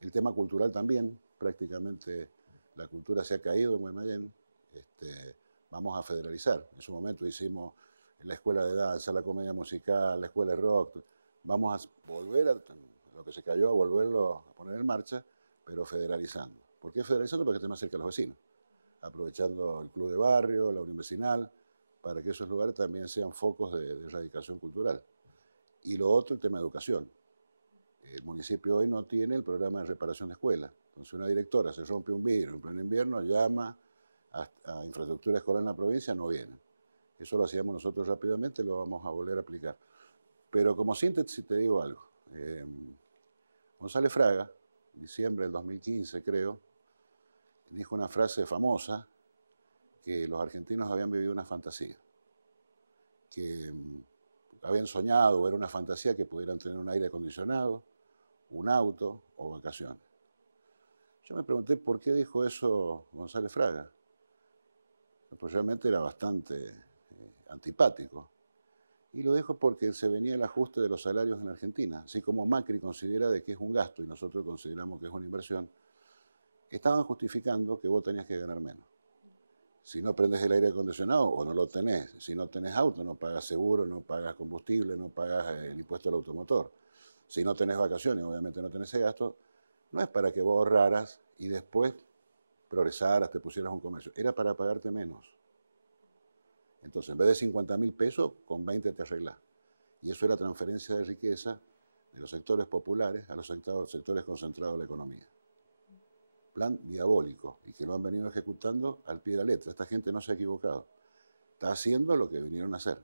El tema cultural también, prácticamente la cultura se ha caído en Guaymallén. Vamos a federalizar. En su momento hicimos la escuela de danza, la comedia musical, la escuela de rock. Vamos a volver a lo que se cayó, a volverlo a poner en marcha, pero federalizando. ¿Por qué federalizando? Porque esté más cerca de los vecinos, aprovechando el club de barrio, la unión vecinal, para que esos lugares también sean focos de erradicación cultural. Y lo otro, el tema de educación. El municipio hoy no tiene el programa de reparación de escuelas. Entonces una directora se rompe un vidrio en pleno invierno, llama a infraestructura escolar en la provincia, no vienen. Eso lo hacíamos nosotros rápidamente, lo vamos a volver a aplicar. Pero como síntesis te digo algo. González Fraga, en diciembre del 2015 creo, dijo una frase famosa, que los argentinos habían vivido una fantasía, que habían soñado o era una fantasía que pudieran tener un aire acondicionado, un auto o vacaciones. Yo me pregunté por qué dijo eso González Fraga. Pues realmente era bastante antipático. Y lo dijo porque se venía el ajuste de los salarios en Argentina. Así como Macri considera de que es un gasto y nosotros consideramos que es una inversión, estaban justificando que vos tenías que ganar menos. Si no prendes el aire acondicionado o no lo tenés, si no tenés auto, no pagas seguro, no pagas combustible, no pagas el impuesto al automotor. Si no tenés vacaciones, obviamente no tenés ese gasto, no es para que vos ahorraras y después progresaras, te pusieras un comercio, era para pagarte menos. Entonces, en vez de 50.000 pesos, con 20 te arreglás. Y eso era transferencia de riqueza de los sectores populares a los sectores concentrados de la economía. Plan diabólico, y que lo han venido ejecutando al pie de la letra. Esta gente no se ha equivocado. Está haciendo lo que vinieron a hacer.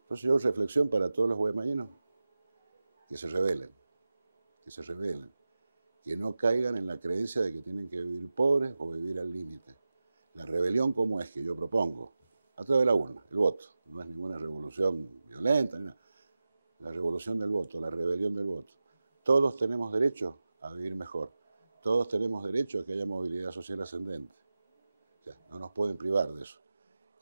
Entonces yo reflexión para todos los guaymallenos, que se rebelen, que no caigan en la creencia de que tienen que vivir pobres o vivir al límite. La rebelión, ¿cómo es que yo propongo? A través de la urna, el voto. No es ninguna revolución violenta, ni nada. La revolución del voto, la rebelión del voto. Todos tenemos derecho a vivir mejor. Todos tenemos derecho a que haya movilidad social ascendente. O sea, no nos pueden privar de eso.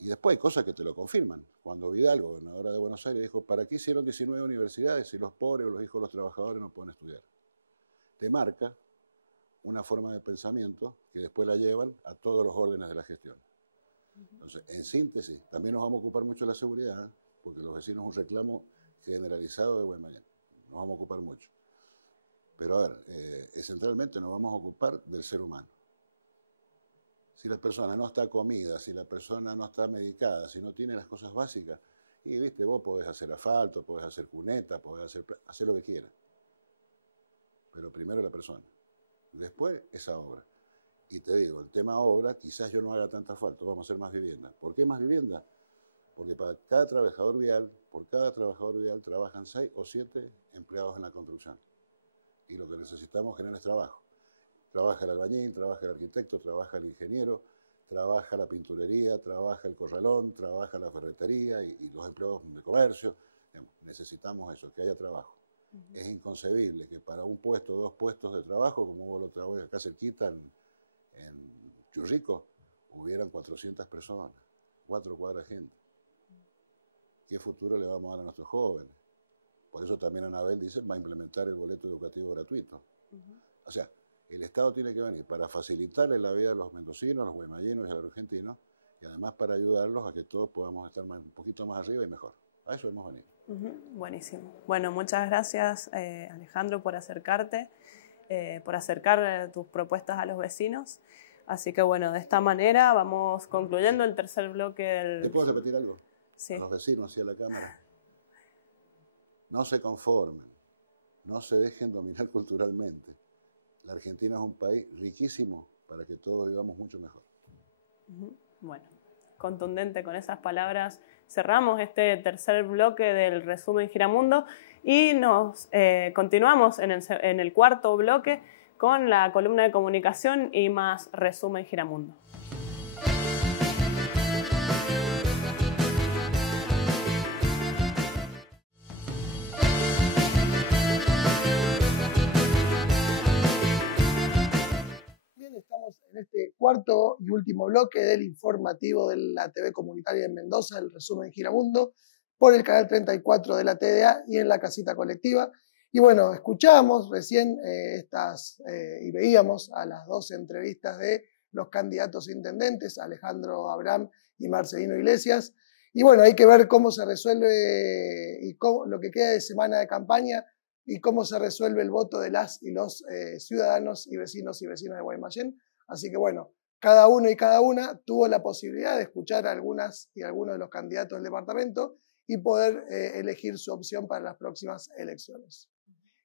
Y después hay cosas que te lo confirman. Cuando Vidal, gobernadora de Buenos Aires, dijo, ¿para qué hicieron 19 universidades si los pobres o los hijos de los trabajadores no pueden estudiar? Te marca una forma de pensamiento que después la llevan a todos los órdenes de la gestión. Entonces, en síntesis, también nos vamos a ocupar mucho de la seguridad, porque los vecinos es un reclamo generalizado de Guaymallén. nos vamos a ocupar mucho. Pero a ver, centralmente nos vamos a ocupar del ser humano. Si la persona no está comida, si la persona no está medicada, si no tiene las cosas básicas, y viste, vos podés hacer asfalto, podés hacer cuneta, podés hacer lo que quieras. Pero primero la persona. Después esa obra. Y te digo, el tema obra, quizás yo no haga tanto asfalto, vamos a hacer más vivienda. ¿Por qué más vivienda? Porque para cada trabajador vial, por cada trabajador vial trabajan 6 o 7 empleados en la construcción. Y lo que necesitamos generar es trabajo. Trabaja el albañil, trabaja el arquitecto, trabaja el ingeniero, trabaja la pinturería, trabaja el corralón, trabaja la ferretería y los empleados de comercio. Necesitamos eso, que haya trabajo. Es inconcebible que para un puesto, 2 puestos de trabajo, como vos lo otra vez acá cerquita en Churrico, hubieran 400 personas, 4 cuadras de gente. ¿Qué futuro le vamos a dar a nuestros jóvenes? Por eso también Anabel dice, va a implementar el boleto educativo gratuito. O sea, el Estado tiene que venir para facilitarle la vida a los mendocinos, a los guaymayinos y a los argentinos, y además para ayudarlos a que todos podamos estar un poquito más arriba y mejor. A eso hemos venido. Buenísimo. Bueno, muchas gracias, Alejandro, por acercarte, por acercar tus propuestas a los vecinos. Así que bueno, de esta manera vamos concluyendo el tercer bloque del... ¿Te puedo repetir algo? Sí. A los vecinos y a la Cámara. No se conformen, no se dejen dominar culturalmente. La Argentina es un país riquísimo para que todos vivamos mucho mejor. Bueno, contundente con esas palabras. Cerramos este tercer bloque del resumen Giramundo y nos continuamos en el cuarto bloque con la columna de comunicación y más resumen Giramundo. En este cuarto y último bloque del informativo de la TV comunitaria en Mendoza, el resumen Giramundo, por el canal 34 de la TDA y en la casita colectiva. Y bueno, escuchamos recién y veíamos a las 2 entrevistas de los candidatos intendentes, Alejandro Abraham y Marcelino Iglesias. Y bueno, hay que ver cómo se resuelve y lo que queda de semana de campaña y cómo se resuelve el voto de las y los ciudadanos y vecinas de Guaymallén. Así que bueno, cada uno y cada una tuvo la posibilidad de escuchar a algunas y algunos de los candidatos del departamento y poder elegir su opción para las próximas elecciones.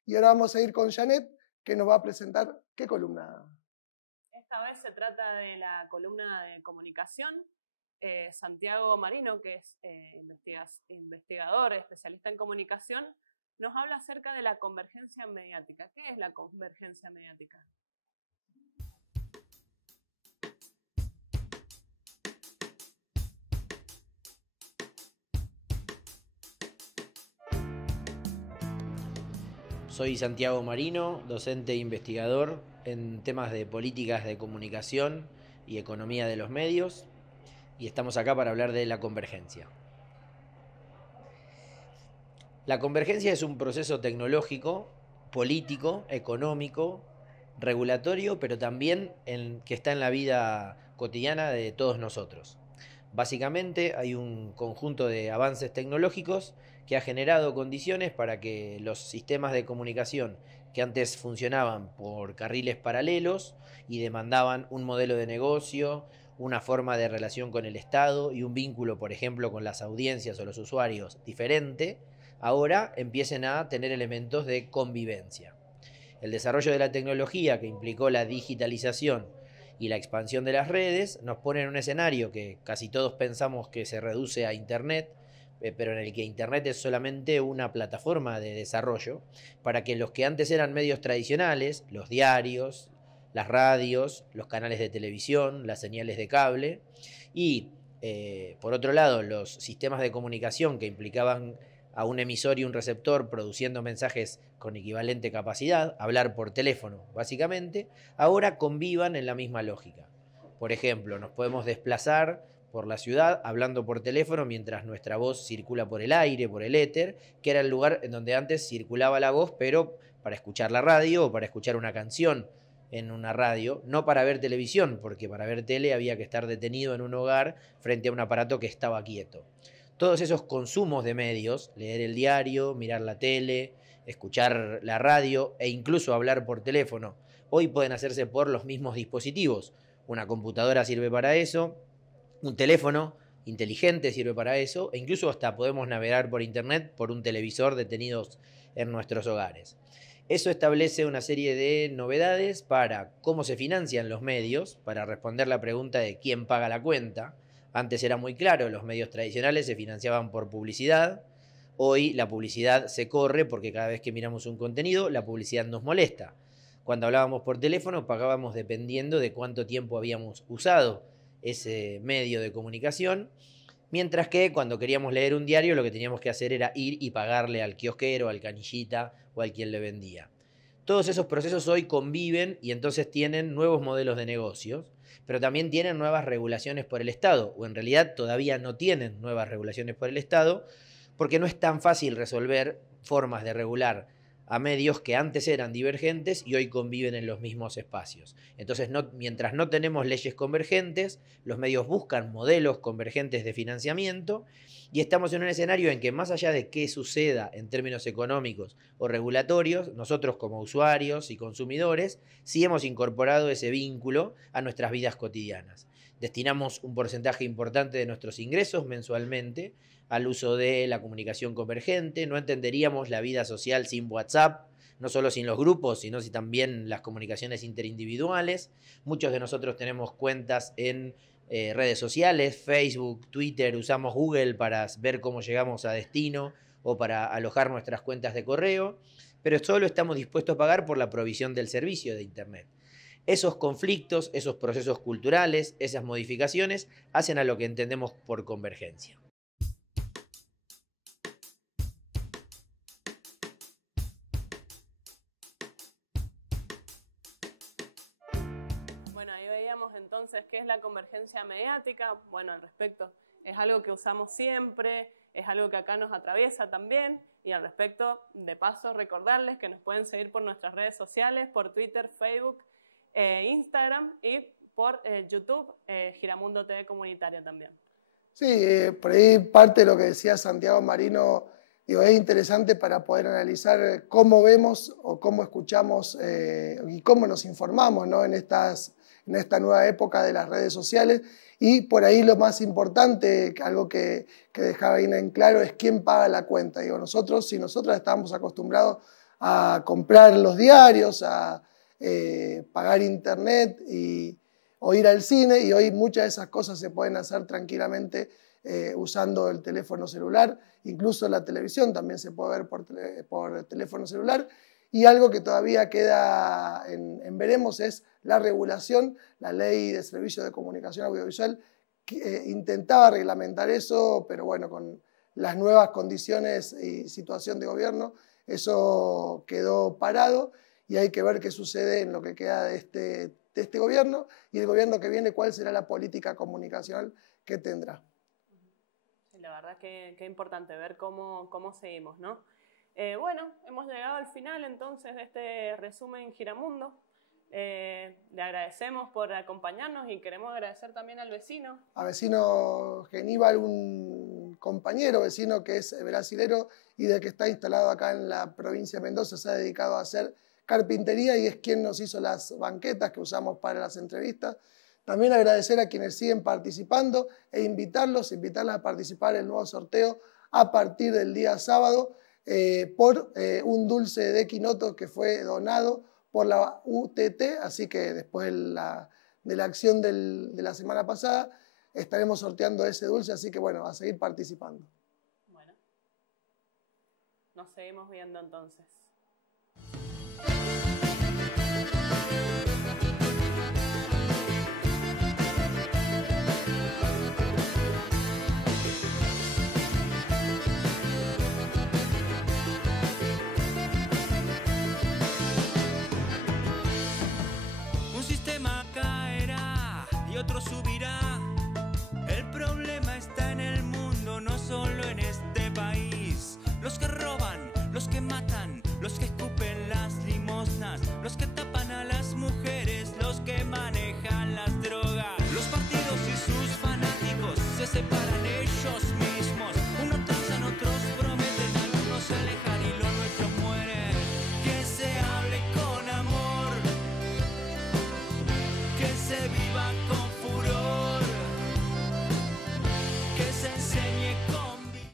Y ahora vamos a ir con Janet, que nos va a presentar ¿qué columna? Esta vez se trata de la columna de comunicación. Santiago Marino, que es investigador, especialista en comunicación, nos habla acerca de la convergencia mediática. ¿Qué es la convergencia mediática? Soy Santiago Marino, docente e investigador en temas de políticas de comunicación y economía de los medios, y estamos acá para hablar de la convergencia. La convergencia es un proceso tecnológico, político, económico, regulatorio, pero también que está en la vida cotidiana de todos nosotros. Básicamente hay un conjunto de avances tecnológicos que ha generado condiciones para que los sistemas de comunicación que antes funcionaban por carriles paralelos y demandaban un modelo de negocio, una forma de relación con el Estado y un vínculo, por ejemplo, con las audiencias o los usuarios diferente, ahora empiecen a tener elementos de convivencia. El desarrollo de la tecnología que implicó la digitalización y la expansión de las redes nos pone en un escenario que casi todos pensamos que se reduce a Internet, pero en el que Internet es solamente una plataforma de desarrollo para que los que antes eran medios tradicionales, los diarios, las radios, los canales de televisión, las señales de cable y, por otro lado, los sistemas de comunicación que implicaban a un emisor y un receptor produciendo mensajes con equivalente capacidad, hablar por teléfono básicamente, ahora convivan en la misma lógica. Por ejemplo, nos podemos desplazar por la ciudad hablando por teléfono mientras nuestra voz circula por el aire, por el éter, que era el lugar en donde antes circulaba la voz, pero para escuchar la radio o para escuchar una canción en una radio, no para ver televisión, porque para ver tele había que estar detenido en un hogar frente a un aparato que estaba quieto. Todos esos consumos de medios, leer el diario, mirar la tele, escuchar la radio e incluso hablar por teléfono, hoy pueden hacerse por los mismos dispositivos. Una computadora sirve para eso, un teléfono inteligente sirve para eso, e incluso hasta podemos navegar por internet por un televisor detenidos en nuestros hogares. Eso establece una serie de novedades para cómo se financian los medios, para responder la pregunta de quién paga la cuenta. Antes era muy claro, los medios tradicionales se financiaban por publicidad. Hoy la publicidad se corre porque cada vez que miramos un contenido, la publicidad nos molesta. Cuando hablábamos por teléfono, pagábamos dependiendo de cuánto tiempo habíamos usado ese medio de comunicación, mientras que cuando queríamos leer un diario lo que teníamos que hacer era ir y pagarle al kiosquero, al canillita o al quien le vendía. Todos esos procesos hoy conviven y entonces tienen nuevos modelos de negocios, pero también tienen nuevas regulaciones por el Estado, o en realidad todavía no tienen nuevas regulaciones por el Estado, porque no es tan fácil resolver formas de regular a medios que antes eran divergentes y hoy conviven en los mismos espacios. Entonces, mientras no tenemos leyes convergentes, los medios buscan modelos convergentes de financiamiento y estamos en un escenario en que, más allá de qué suceda en términos económicos o regulatorios, nosotros como usuarios y consumidores sí hemos incorporado ese vínculo a nuestras vidas cotidianas. Destinamos un porcentaje importante de nuestros ingresos mensualmente al uso de la comunicación convergente. No entenderíamos la vida social sin WhatsApp, no solo sin los grupos, sino también las comunicaciones interindividuales. Muchos de nosotros tenemos cuentas en redes sociales, Facebook, Twitter, usamos Google para ver cómo llegamos a destino o para alojar nuestras cuentas de correo, pero solo estamos dispuestos a pagar por la provisión del servicio de Internet. Esos conflictos, esos procesos culturales, esas modificaciones hacen a lo que entendemos por convergencia. Bueno, ahí veíamos entonces qué es la convergencia mediática. Bueno, al respecto, es algo que usamos siempre, es algo que acá nos atraviesa también. Y al respecto, de paso, recordarles que nos pueden seguir por nuestras redes sociales, por Twitter, Facebook, Instagram y por YouTube, Giramundo TV Comunitaria también. Sí, por ahí parte de lo que decía Santiago Marino, digo, es interesante para poder analizar cómo vemos o cómo escuchamos y cómo nos informamos, ¿no? en esta nueva época de las redes sociales. Y por ahí lo más importante, algo que dejaba bien en claro, es quién paga la cuenta. Digo, si nosotros estamos acostumbrados a comprar los diarios, a pagar internet o ir al cine, y hoy muchas de esas cosas se pueden hacer tranquilamente usando el teléfono celular. Incluso la televisión también se puede ver por teléfono celular. Y algo que todavía queda en veremos es la regulación. La Ley de Servicios de Comunicación Audiovisual intentaba reglamentar eso, pero bueno, con las nuevas condiciones y situación de gobierno, eso quedó parado. Y hay que ver qué sucede en lo que queda de este gobierno, y el gobierno que viene, cuál será la política comunicacional que tendrá. Sí, la verdad que importante ver cómo seguimos, ¿no? Bueno, hemos llegado al final entonces de este resumen Giramundo. Le agradecemos por acompañarnos y queremos agradecer también al vecino. A vecino Geníbal, un compañero vecino que es brasilero y de que está instalado acá en la provincia de Mendoza, se ha dedicado a hacer carpintería y es quien nos hizo las banquetas que usamos para las entrevistas. También agradecer a quienes siguen participando e invitarlas a participar en el nuevo sorteo a partir del día sábado por un dulce de quinoto que fue donado por la UTT, así que después de la acción de la semana pasada estaremos sorteando ese dulce, así que bueno, a seguir participando. Bueno, nos seguimos viendo entonces. Otro subirá. El problema está en el mundo, no solo en este país. Los que roban, los que matan, los que escupen las limosnas, los que tapan a las mujeres, los que manejan las drogas. Los partidos y sus fanáticos se separan.